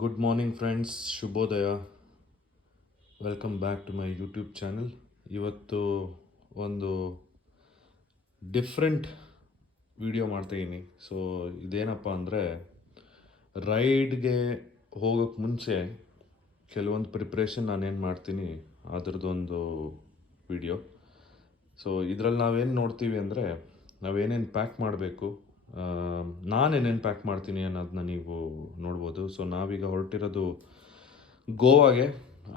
Good morning friends, ಶುಭೋದಯ. Welcome back to my YouTube channel. ಇವತ್ತು ಒಂದು ಡಿಫ್ರೆಂಟ್ ವಿಡಿಯೋ ಮಾಡ್ತಾಯಿದ್ದೀನಿ. ಸೊ ಇದೇನಪ್ಪ ಅಂದರೆ, ರೈಡ್ಗೆ ಹೋಗೋಕ್ಕೆ ಮುಂಚೆ ಕೆಲವೊಂದು ಪ್ರಿಪ್ರೇಷನ್ ನಾನೇನು ಮಾಡ್ತೀನಿ ಅದರದ್ದೊಂದು ವಿಡಿಯೋ. ಸೊ ಇದರಲ್ಲಿ ನಾವೇನು ನೋಡ್ತೀವಿ ಅಂದರೆ, ನಾವೇನೇನು ಪ್ಯಾಕ್ ಮಾಡಬೇಕು, ನಾನೇನೇನು ಪ್ಯಾಕ್ ಮಾಡ್ತೀನಿ ಅನ್ನೋದನ್ನ ನೀವು ನೋಡ್ಬೋದು. ಸೊ ನಾವೀಗ ಹೊರಟಿರೋದು ಗೋವಾಗೆ.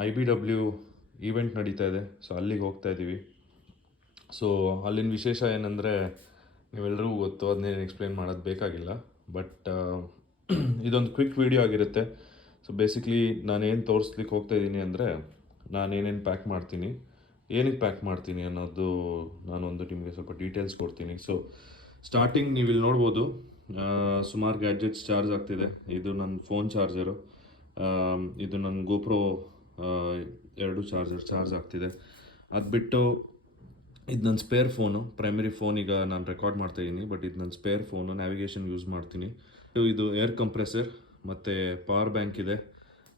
IBW ಈವೆಂಟ್ ನಡೀತಾ ಇದೆ. ಸೊ ಅಲ್ಲಿಗೆ ಹೋಗ್ತಾ ಇದ್ದೀವಿ. ಸೊ ಅಲ್ಲಿನ ವಿಶೇಷ ಏನಂದರೆ ನೀವೆಲ್ಲರಿಗೂ ಗೊತ್ತು, ಅದನ್ನೇನು ಎಕ್ಸ್ಪ್ಲೇನ್ ಮಾಡೋದು ಬೇಕಾಗಿಲ್ಲ. ಬಟ್ ಇದೊಂದು ಕ್ವಿಕ್ ವಿಡಿಯೋ ಆಗಿರುತ್ತೆ. ಸೊ ಬೇಸಿಕ್ಲಿ ನಾನೇನು ತೋರಿಸ್ಲಿಕ್ಕೆ ಹೋಗ್ತಾ ಇದ್ದೀನಿ ಅಂದರೆ, ನಾನೇನೇನು ಪ್ಯಾಕ್ ಮಾಡ್ತೀನಿ, ಏನಕ್ಕೆ ಪ್ಯಾಕ್ ಮಾಡ್ತೀನಿ ಅನ್ನೋದು ನಾನೊಂದು ನಿಮಗೆ ಸ್ವಲ್ಪ ಡೀಟೇಲ್ಸ್ ಕೊಡ್ತೀನಿ. ಸೊ ಸ್ಟಾರ್ಟಿಂಗ್ ನೀವು ಇಲ್ಲಿ ನೋಡ್ಬೋದು, ಸುಮಾರು ಗ್ಯಾಡ್ಜೆಟ್ಸ್ ಚಾರ್ಜ್ ಆಗ್ತಿದೆ. ಇದು ನನ್ನ ಫೋನ್ ಚಾರ್ಜರು, ಇದು ನನ್ನ ಗೋಪ್ರೋ 2 ಚಾರ್ಜ್ ಆಗ್ತಿದೆ. ಅದು ಬಿಟ್ಟು ಇದು ನನ್ನ ಸ್ಪೇರ್ ಫೋನು, ಪ್ರೈಮರಿ ಫೋನ್. ಈಗ ನಾನು ರೆಕಾರ್ಡ್ ಮಾಡ್ತಾಯಿದ್ದೀನಿ, ಬಟ್ ಇದು ನನ್ನ ಸ್ಪೇರ್ ಫೋನು, ನ್ಯಾವಿಗೇಷನ್ ಯೂಸ್ ಮಾಡ್ತೀನಿ. ಇದು ಏರ್ ಕಂಪ್ರೆಸರ್ ಮತ್ತು ಪವರ್ ಬ್ಯಾಂಕ್ ಇದೆ.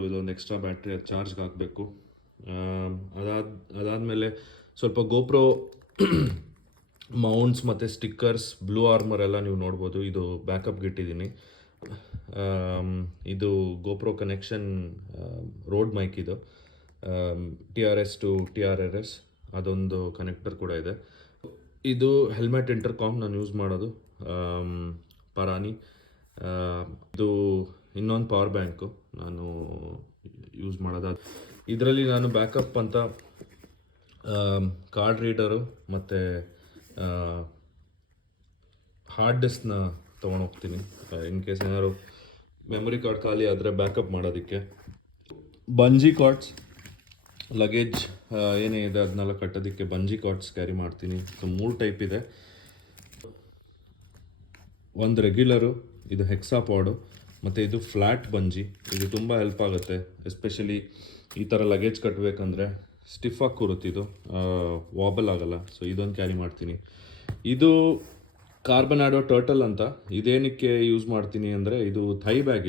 ಇದೊಂದು ಎಕ್ಸ್ಟ್ರಾ ಬ್ಯಾಟ್ರಿ, ಅದು ಚಾರ್ಜ್ಗೆ ಹಾಕಬೇಕು. ಅದಾದಮೇಲೆ ಸ್ವಲ್ಪ ಗೋಪ್ರೋ ಮೌಂಟ್ಸ್ ಮತ್ತು ಸ್ಟಿಕ್ಕರ್ಸ್, ಬ್ಲೂ ಆರ್ಮರ್ ಎಲ್ಲ ನೀವು ನೋಡ್ಬೋದು. ಇದು ಬ್ಯಾಕಪ್ಗೆ ಇಟ್ಟಿದ್ದೀನಿ. ಇದು ಗೋಪ್ರೋ ಕನೆಕ್ಷನ್ ರೋಡ್ ಮೈಕ್. ಇದು TRS to TRRS ಅದೊಂದು ಕನೆಕ್ಟರ್ ಕೂಡ ಇದೆ. ಇದು ಹೆಲ್ಮೆಟ್ ಇಂಟರ್ಕಾಮ್ ನಾನು ಯೂಸ್ ಮಾಡೋದು, ಪರಾನಿ. ಇದು ಇನ್ನೊಂದು ಪವರ್ ಬ್ಯಾಂಕು ನಾನು ಯೂಸ್ ಮಾಡೋದು. ಇದರಲ್ಲಿ ನಾನು ಬ್ಯಾಕಪ್ ಅಂತ ಕಾರ್ಡ್ ರೀಡರು ಮತ್ತು ಹಾರ್ಡ್ ಡಿಸ್ಕ್ನ ತೊಗೊಂಡು ಹೋಗ್ತೀನಿ, ಇನ್ ಕೇಸ್ ಏನಾದ್ರು ಮೆಮೊರಿ ಕಾರ್ಡ್ ಖಾಲಿ ಆದರೆ ಬ್ಯಾಕಪ್ ಮಾಡೋದಕ್ಕೆ. ಬಂಜಿ ಕಾರ್ಡ್ಸ್, ಲಗೇಜ್ ಏನೇ ಇದೆ ಅದನ್ನೆಲ್ಲ ಕಟ್ಟೋದಕ್ಕೆ ಬಂಜಿ ಕಾರ್ಡ್ಸ್ ಕ್ಯಾರಿ ಮಾಡ್ತೀನಿ. ಸೊ 3 ಟೈಪ್ ಇದೆ. ಒಂದು ರೆಗ್ಯುಲರು, ಇದು ಹೆಕ್ಸಾಪಾಡು, ಮತ್ತು ಇದು ಫ್ಲ್ಯಾಟ್ ಬಂಜಿ. ಇದು ತುಂಬ ಹೆಲ್ಪ್ ಆಗುತ್ತೆ, ಎಸ್ಪೆಷಲಿ ಈ ಥರ ಲಗೇಜ್ ಕಟ್ಟಬೇಕಂದ್ರೆ. ಸ್ಟಿಫಾಗಿ ಕೂರುತ್ತೆ, ಇದು ವಾಬಲ್ ಆಗಲ್ಲ. ಸೊ ಇದೊಂದು ಕ್ಯಾರಿ ಮಾಡ್ತೀನಿ. ಇದು ಕಾರ್ಬನಾಡೋ ಟರ್ಟಲ್ ಅಂತ. ಇದೇನಕ್ಕೆ ಯೂಸ್ ಮಾಡ್ತೀನಿ ಅಂದರೆ, ಇದು ಥೈ ಬ್ಯಾಗ್.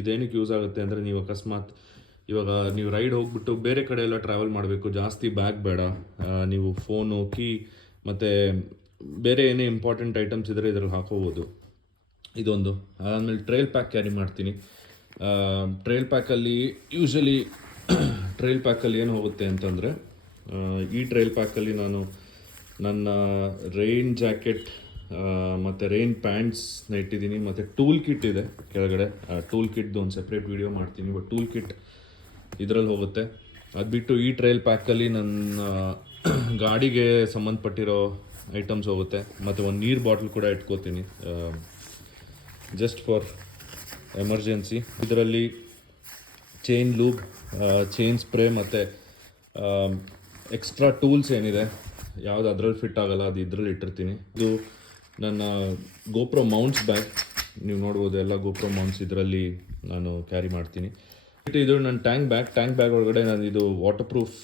ಇದೇನಕ್ಕೆ ಯೂಸ್ ಆಗುತ್ತೆ ಅಂದರೆ, ನೀವು ಅಕಸ್ಮಾತ್ ಇವಾಗ ನೀವು ರೈಡ್ ಹೋಗ್ಬಿಟ್ಟು ಬೇರೆ ಕಡೆ ಎಲ್ಲ ಟ್ರಾವೆಲ್ ಮಾಡಬೇಕು, ಜಾಸ್ತಿ ಬ್ಯಾಗ್ ಬೇಡ, ನೀವು ಫೋನು, ಕೀ ಮತ್ತು ಬೇರೆ ಏನೇ ಇಂಪಾರ್ಟೆಂಟ್ ಐಟಮ್ಸ್ ಇದ್ದರೆ ಇದ್ರಲ್ಲಿ ಹಾಕೋಬೋದು. ಇದೊಂದು. ಅದಾದಮೇಲೆ ಟ್ರೈಲ್ ಪ್ಯಾಕ್ ಕ್ಯಾರಿ ಮಾಡ್ತೀನಿ. ಟ್ರೈಲ್ ಪ್ಯಾಕಲ್ಲಿ ಯೂಶಲಿ ಏನು ಹೋಗುತ್ತೆ ಅಂತಂದರೆ, ಈ ಟ್ರೈಲ್ ಪ್ಯಾಕಲ್ಲಿ ನಾನು ನನ್ನ ರೈನ್ ಜಾಕೆಟ್ ಮತ್ತು ರೈನ್ ಪ್ಯಾಂಟ್ಸ್ನ ಇಟ್ಟಿದ್ದೀನಿ. ಮತ್ತು ಟೂಲ್ ಕಿಟ್ ಇದೆ ಕೆಳಗಡೆ. ಟೂಲ್ ಕಿಟ್ದು ಒಂದು ಸಪ್ರೇಟ್ ವೀಡಿಯೋ ಮಾಡ್ತೀನಿ, ಬಟ್ ಟೂಲ್ ಕಿಟ್ ಇದರಲ್ಲಿ ಹೋಗುತ್ತೆ. ಅದು ಬಿಟ್ಟು ಈ ಟ್ರೈಲ್ ಪ್ಯಾಕಲ್ಲಿ ನನ್ನ ಗಾಡಿಗೆ ಸಂಬಂಧಪಟ್ಟಿರೋ ಐಟಮ್ಸ್ ಹೋಗುತ್ತೆ. ಮತ್ತು ಒಂದು ನೀರು ಬಾಟ್ಲ್ ಕೂಡ ಇಟ್ಕೋತೀನಿ, ಜಸ್ಟ್ ಫಾರ್ ಎಮರ್ಜೆನ್ಸಿ. ಇದರಲ್ಲಿ ಚೈನ್ ಲೂಬ್, ಚೈನ್ ಸ್ಪ್ರೇ ಮತ್ತು ಎಕ್ಸ್ಟ್ರಾ ಟೂಲ್ಸ್ ಏನಿದೆ, ಯಾವುದು ಅದರಲ್ಲಿ ಫಿಟ್ ಆಗಲ್ಲ ಅದು ಇದರಲ್ಲಿ ಇಟ್ಟಿರ್ತೀನಿ. ಇದು ನನ್ನ ಗೋಪ್ರೋ ಮೌಂಟ್ಸ್ ಬ್ಯಾಗ್. ನೀವು ನೋಡ್ಬೋದು, ಎಲ್ಲ ಗೋಪ್ರೋ ಮೌಂಟ್ಸ್ ಇದರಲ್ಲಿ ನಾನು ಕ್ಯಾರಿ ಮಾಡ್ತೀನಿ. ಇದು ನನ್ನ ಟ್ಯಾಂಕ್ ಬ್ಯಾಗ್ ಒಳಗಡೆ ನಾನು ಇದು ವಾಟರ್ ಪ್ರೂಫ್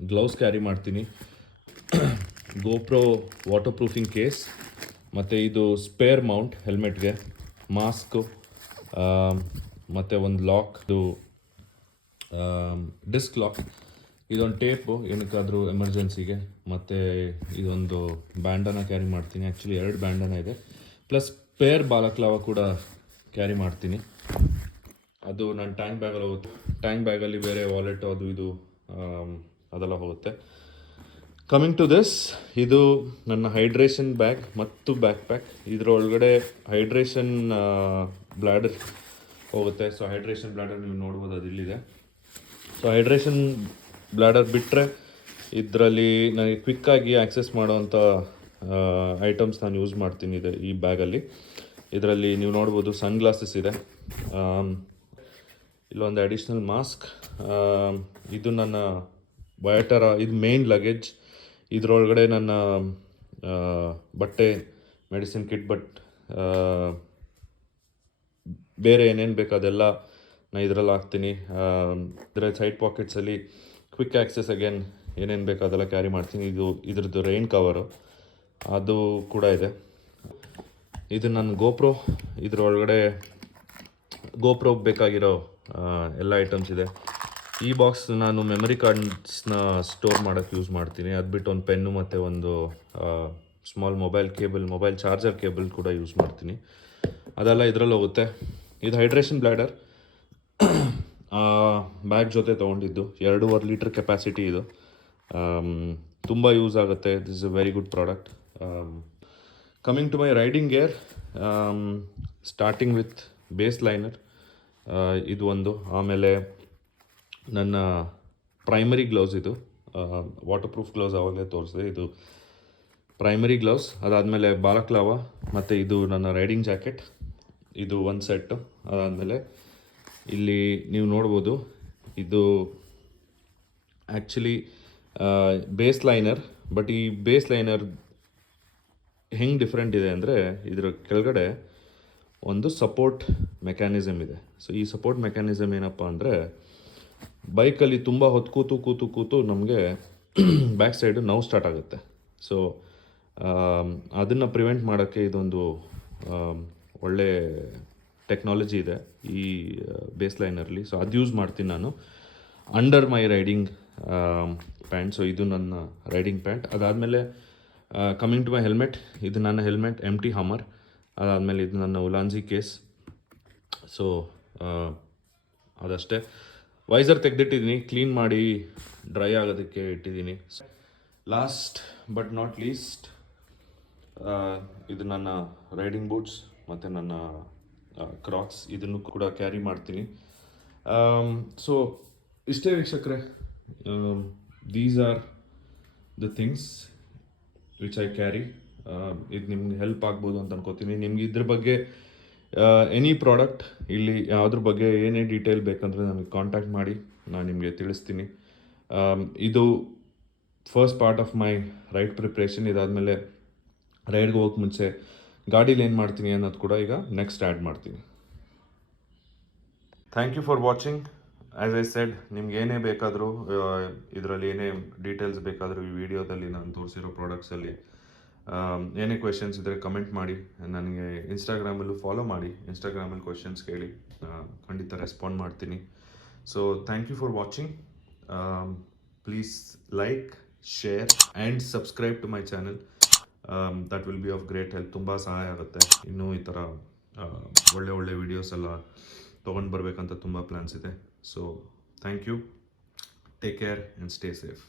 ಗ್ಲೌಸ್ ಕ್ಯಾರಿ ಮಾಡ್ತೀನಿ, ಗೋಪ್ರೋ ವಾಟರ್ ಪ್ರೂಫಿಂಗ್ ಕೇಸ್, ಮತ್ತು ಇದು ಸ್ಪೇರ್ ಮೌಂಟ್ ಹೆಲ್ಮೆಟ್ಗೆ, ಮಾಸ್ಕು, ಮತ್ತು ಒಂದು ಲಾಕ್, ಇದು ಡಿಸ್ಕ್ ಲಾಕ್, ಇದೊಂದು ಟೇಪು ಏನಕ್ಕಾದರೂ ಎಮರ್ಜೆನ್ಸಿಗೆ, ಮತ್ತು ಇದೊಂದು ಬ್ಯಾಂಡನ ಕ್ಯಾರಿ ಮಾಡ್ತೀನಿ. ಆ್ಯಕ್ಚುಲಿ 2 ಬ್ಯಾಂಡನ ಇದೆ, ಪ್ಲಸ್ ಸ್ಪೇರ್ ಬಾಲಕ್ಲಾವ ಕೂಡ ಕ್ಯಾರಿ ಮಾಡ್ತೀನಿ. ಅದು ನನ್ನ ಟ್ಯಾಂಕ್ ಬ್ಯಾಗಲ್ಲಿ ಹೋಗುತ್ತೆ. ಟ್ಯಾಂಕ್ ಬ್ಯಾಗಲ್ಲಿ ಬೇರೆ ವಾಲೆಟ್ ಅದು ಇದು ಅದೆಲ್ಲ ಹೋಗುತ್ತೆ. ಕಮಿಂಗ್ ಟು ದಿಸ್, ಇದು ನನ್ನ ಹೈಡ್ರೇಷನ್ ಬ್ಯಾಗ್ ಮತ್ತು ಬ್ಯಾಕ್ ಪ್ಯಾಕ್. ಇದರೊಳಗಡೆ ಹೈಡ್ರೇಷನ್ ಬ್ಲ್ಯಾಡರ್ ಹೋಗುತ್ತೆ. ಸೊ ಹೈಡ್ರೇಷನ್ ಬ್ಲ್ಯಾಡರ್ ನೀವು ನೋಡ್ಬೋದು, ಅದು ಇಲ್ಲಿದೆ. ಸೊ ಹೈಡ್ರೇಷನ್ ಬ್ಲ್ಯಾಡರ್ ಬಿಟ್ಟರೆ ಇದರಲ್ಲಿ ನನಗೆ ಕ್ವಿಕ್ಕಾಗಿ ಆ್ಯಕ್ಸೆಸ್ ಮಾಡೋವಂಥ ಐಟಮ್ಸ್ ನಾನು ಯೂಸ್ ಮಾಡ್ತೀನಿ ಈ ಬ್ಯಾಗಲ್ಲಿ. ಇದರಲ್ಲಿ ನೀವು ನೋಡ್ಬೋದು ಸನ್ ಗ್ಲಾಸಸ್ ಇದೆ, ಇಲ್ಲೊಂದು ಅಡಿಷ್ನಲ್ ಮಾಸ್ಕ್, ಇದು ನನ್ನ ಬಯೋಟರ, ಇದು ಮೇನ್ ಲಗೇಜ್. ಇದರೊಳಗಡೆ ನನ್ನ ಬಟ್ಟೆ, ಮೆಡಿಸಿನ್ ಕಿಟ್, ಬಟ್ ಬೇರೆ ಏನೇನು ಬೇಕು ಅದೆಲ್ಲ ನಾನು ಇದರಲ್ಲಿ ಹಾಕ್ತೀನಿ. ಇದರ ಸೈಡ್ ಪಾಕೆಟ್ಸಲ್ಲಿ ಕ್ವಿಕ್ ಆ್ಯಕ್ಸೆಸ್ ಅಗೇನ್ ಏನೇನು ಬೇಕು ಅದೆಲ್ಲ ಕ್ಯಾರಿ ಮಾಡ್ತೀನಿ. ಇದ್ರದ್ದು ರೈನ್ ಕವರು ಅದು ಕೂಡ ಇದೆ. ಇದು ನನ್ನ ಗೋಪ್ರೋ. ಇದರೊಳಗಡೆ ಗೋಪ್ರೋಗೆ ಬೇಕಾಗಿರೋ ಎಲ್ಲ ಐಟಮ್ಸ್ ಇದೆ. ಈ ಬಾಕ್ಸ್ ನಾನು ಮೆಮರಿ ಕಾರ್ಡ್ಸ್ನ ಸ್ಟೋರ್ ಮಾಡೋಕ್ಕೆ ಯೂಸ್ ಮಾಡ್ತೀನಿ. ಅದು ಬಿಟ್ಟು ಒಂದು ಪೆನ್ನು ಮತ್ತು ಒಂದು ಸ್ಮಾಲ್ ಮೊಬೈಲ್ ಚಾರ್ಜರ್ ಕೇಬಲ್ ಕೂಡ ಯೂಸ್ ಮಾಡ್ತೀನಿ. ಅದೆಲ್ಲ ಇದರಲ್ಲಿ ಹೋಗುತ್ತೆ. ಇದು ಹೈಡ್ರೇಷನ್ ಬ್ಲ್ಯಾಡರ್, ಬ್ಯಾಗ್ ಜೊತೆ ತೊಗೊಂಡಿದ್ದು. 2.5 ಲೀಟ್ರ್ ಕೆಪಾಸಿಟಿ ಇದು. ತುಂಬ ಯೂಸ್ ಆಗುತ್ತೆ. This is a very good product. Coming to my riding gear, starting with base liner, ಇದು ಒಂದು. ಆಮೇಲೆ ನನ್ನ ಪ್ರೈಮರಿ ಗ್ಲೌಸ್, ಇದು ವಾಟರ್ ಪ್ರೂಫ್ ಗ್ಲೌಸ್ ಆವಾಗಲೇ ತೋರಿಸಿದೆ. ಇದು ಪ್ರೈಮರಿ ಗ್ಲೌಸ್. ಅದಾದಮೇಲೆ ಬಾಲಕ್ಲಾವ, ಮತ್ತು ಇದು ನನ್ನ ರೈಡಿಂಗ್ ಜಾಕೆಟ್, ಇದು ಒಂದು ಸೆಟ್ಟು. ಅದಾದಮೇಲೆ ಇಲ್ಲಿ ನೀವು ನೋಡ್ಬೋದು, ಇದು ಆ್ಯಕ್ಚುಲಿ ಬೇಸ್ ಲೈನರ್. ಬಟ್ ಈ ಬೇಸ್ ಲೈನರ್ ಹೆಂಗೆ ಡಿಫ್ರೆಂಟ್ ಇದೆ ಅಂದರೆ, ಇದರ ಕೆಳಗಡೆ ಒಂದು ಸಪೋರ್ಟ್ ಮೆಕ್ಯಾನಿಸಮ್ ಇದೆ. ಸೊ ಈ ಸಪೋರ್ಟ್ ಮೆಕ್ಯಾನಿಸಮ್ ಏನಪ್ಪ ಅಂದರೆ, ಬೈಕಲ್ಲಿ ತುಂಬ ಹೊತ್ತು ಕೂತು ನಮಗೆ ಬ್ಯಾಕ್ ಸೈಡು ನೋವು ಸ್ಟಾರ್ಟ್ ಆಗುತ್ತೆ. ಸೊ ಅದನ್ನು ಪ್ರಿವೆಂಟ್ ಮಾಡೋಕ್ಕೆ ಇದೊಂದು ಒಳ್ಳೆ ಟೆಕ್ನಾಲಜಿ ಇದೆ ಈ ಬೇಸ್ ಲೈನರ್ಲಿ. ಸೊ ಅದು ಯೂಸ್ ಮಾಡ್ತೀನಿ ನಾನು ಅಂಡರ್ ಮೈ ರೈಡಿಂಗ್ ಪ್ಯಾಂಟ್. ಸೊ ಇದು ನನ್ನ ರೈಡಿಂಗ್ ಪ್ಯಾಂಟ್. ಅದಾದಮೇಲೆ ಕಮಿಂಗ್ ಟು ಮೈ ಹೆಲ್ಮೆಟ್, ಇದು ನನ್ನ ಹೆಲ್ಮೆಟ್ MT ಹಮರ್. ಅದಾದಮೇಲೆ ಇದು ನನ್ನ ಉಲಾನ್ಸಿ ಕೇಸ್. ಸೊ ಅದಷ್ಟೇ. ವೈಸರ್ ತೆಗೆದಿಟ್ಟಿದ್ದೀನಿ, ಕ್ಲೀನ್ ಮಾಡಿ ಡ್ರೈ ಆಗೋದಕ್ಕೆ ಇಟ್ಟಿದ್ದೀನಿ. ಲಾಸ್ಟ್ ಬಟ್ ನಾಟ್ ಲೀಸ್ಟ್, ಇದು ನನ್ನ ರೈಡಿಂಗ್ ಬೂಟ್ಸ್ ಮತ್ತು ನನ್ನ ಕ್ರಾಕ್ಸ್. ಇದನ್ನು ಕೂಡ ಕ್ಯಾರಿ ಮಾಡ್ತೀನಿ. ಸೊ ಇಷ್ಟೇ ವೀಕ್ಷಕರೇ. These are the things which I carry. ಇದು ನಿಮ್ಗೆ ಹೆಲ್ಪ್ ಆಗ್ಬೋದು ಅಂತ ಅನ್ಕೋತೀನಿ. ನಿಮ್ಗೆ ಇದ್ರ ಬಗ್ಗೆ ಎನಿ ಪ್ರಾಡಕ್ಟ್, ಇಲ್ಲಿ ಯಾವುದ್ರ ಬಗ್ಗೆ ಏನೇ ಡೀಟೇಲ್ ಬೇಕಂದರೆ ನನಗೆ ಕಾಂಟ್ಯಾಕ್ಟ್ ಮಾಡಿ, ನಾನು ನಿಮಗೆ ತಿಳಿಸ್ತೀನಿ. ಇದು first part of my ride preparation. ಇದಾದಮೇಲೆ ರೈಡ್ಗೆ ಹೋಗೋಕ್ಕೆ ಮುಂಚೆ ಗಾಡೀಲಿ ಏನು ಮಾಡ್ತೀನಿ ಅನ್ನೋದು ಕೂಡ ಈಗ ನೆಕ್ಸ್ಟ್ ಆ್ಯಡ್ ಮಾಡ್ತೀನಿ. Thank you for watching. As I said, ನಿಮ್ಗೆ ಏನೇ ಬೇಕಾದರೂ, ಇದರಲ್ಲಿ ಏನೇ ಡೀಟೇಲ್ಸ್ ಬೇಕಾದರೂ ಈ ವಿಡಿಯೋದಲ್ಲಿ ನಾನು ತೋರಿಸಿರೋ ಪ್ರಾಡಕ್ಟ್ಸಲ್ಲಿ ಏನೇ ಕ್ವೆಶನ್ಸ್ ಇದ್ದರೆ ಕಮೆಂಟ್ ಮಾಡಿ. ನನಗೆ ಇನ್ಸ್ಟಾಗ್ರಾಮಲ್ಲೂ ಫಾಲೋ ಮಾಡಿ. ಇನ್ಸ್ಟಾಗ್ರಾಮಲ್ಲಿ ಕ್ವೆಶನ್ಸ್ ಕೇಳಿ, ಖಂಡಿತ ರೆಸ್ಪಾಂಡ್ ಮಾಡ್ತೀನಿ. So thank you for watching. Please like, share and subscribe to my channel. That will be of great help. ತುಂಬ ಸಹಾಯ ಆಗುತ್ತೆ. ಇನ್ನೂ ಈ ಥರ ಒಳ್ಳೆ ವೀಡಿಯೋಸ್ ಎಲ್ಲ ತೊಗೊಂಡು ಬರಬೇಕಂತ ತುಂಬ ಪ್ಲ್ಯಾನ್ಸ್ ಇದೆ. So thank you. Take care and stay safe.